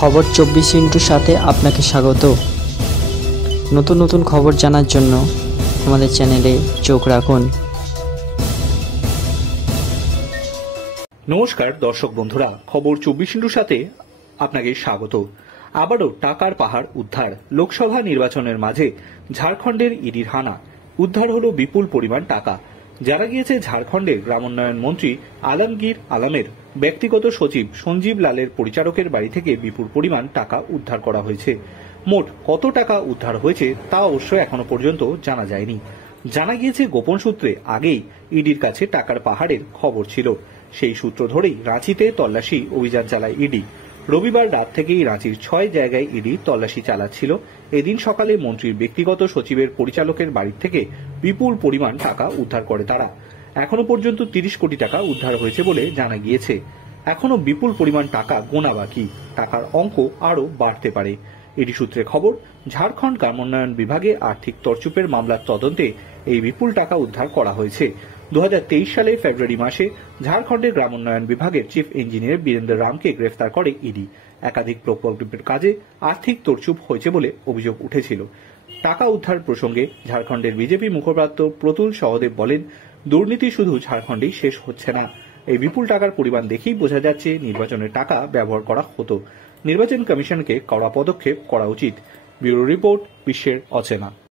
খবর 24 সাথে আপনাকে স্বাগত। নতুন নতুন খবর জানার জন্য আমাদের চ্যানেলে চোখ রাখুন। নমস্কার দর্শক বন্ধুরা, খবর 24 সাথে আপনাকে স্বাগত। আবারও টাকার পাহাড় উদ্ধার। লোকসভা নির্বাচনের মাঝে ঝাড়খণ্ডের ইডির হানা, উদ্ধার হলো বিপুল পরিমাণ টাকা। জানা গিয়েছে ঝাড়খণ্ডের গ্রামোন্নয়ন মন্ত্রী আলমগীর আলমের ব্যক্তিগত সচিব সঞ্জীব লালের পরিচারকের বাড়ি থেকে বিপুল পরিমাণ টাকা উদ্ধার করা হয়েছে। মোট কত টাকা উদ্ধার হয়েছে তা অবশ্য এখনো পর্যন্ত জানা যায়নি। জানা গিয়েছে গোপন সূত্রে আগেই ইডির কাছে টাকার পাহাড়ের খবর ছিল। সেই সূত্র ধরেই রাঁচিতে তল্লাশি অভিযান চালায় ইডি। রবিবার রাত থেকেই রাঁচির 6 জায়গায় ইডি তল্লাশি চালাচ্ছিল। এদিন সকালে মন্ত্রীর ব্যক্তিগত সচিবের পরিচালকের বাড়ি থেকে বিপুল পরিমাণ টাকা উদ্ধার করে তারা। এখনো পর্যন্ত 30 কোটি টাকা উদ্ধার হয়েছে বলে জানা গিয়েছে। এখনো বিপুল পরিমাণ টাকা গোনা বাকি, টাকার অঙ্ক আরও বাড়তে পারে। ইডি সূত্রে খবর, ঝাড়খণ্ড গ্রামোন্নয়ন বিভাগে আর্থিক তরচুপের মামলার তদন্তে এই বিপুল টাকা উদ্ধার করা হয়েছে। 2023 সালে ফেব্রুয়ারি মাসে ঝাড়খণ্ডের গ্রামোন্নয়ন বিভাগের চিফ ইঞ্জিনিয়ার বীরেন্দ্র রামকে গ্রেফতার করে ইডি। একাধিক প্রকল্পের কাজে আর্থিক তরচুপ হয়েছে বলে অভিযোগ উঠেছিল। টাকা উদ্ধার প্রসঙ্গে ঝাড়খণ্ডের বিজেপি মুখপাত্র প্রতুল সহদেব বলেন, দুর্নীতি শুধু ঝাড়খণ্ডেই শেষ হচ্ছে না। এই বিপুল টাকার পরিমাণ দেখেই বোঝা যাচ্ছে নির্বাচনের টাকা ব্যবহার করা হতো। নির্বাচন কমিশনকে কড়া পদক্ষেপ করা উচিত। ব্যুরো রিপোর্ট, বিশ্বের অচেনা।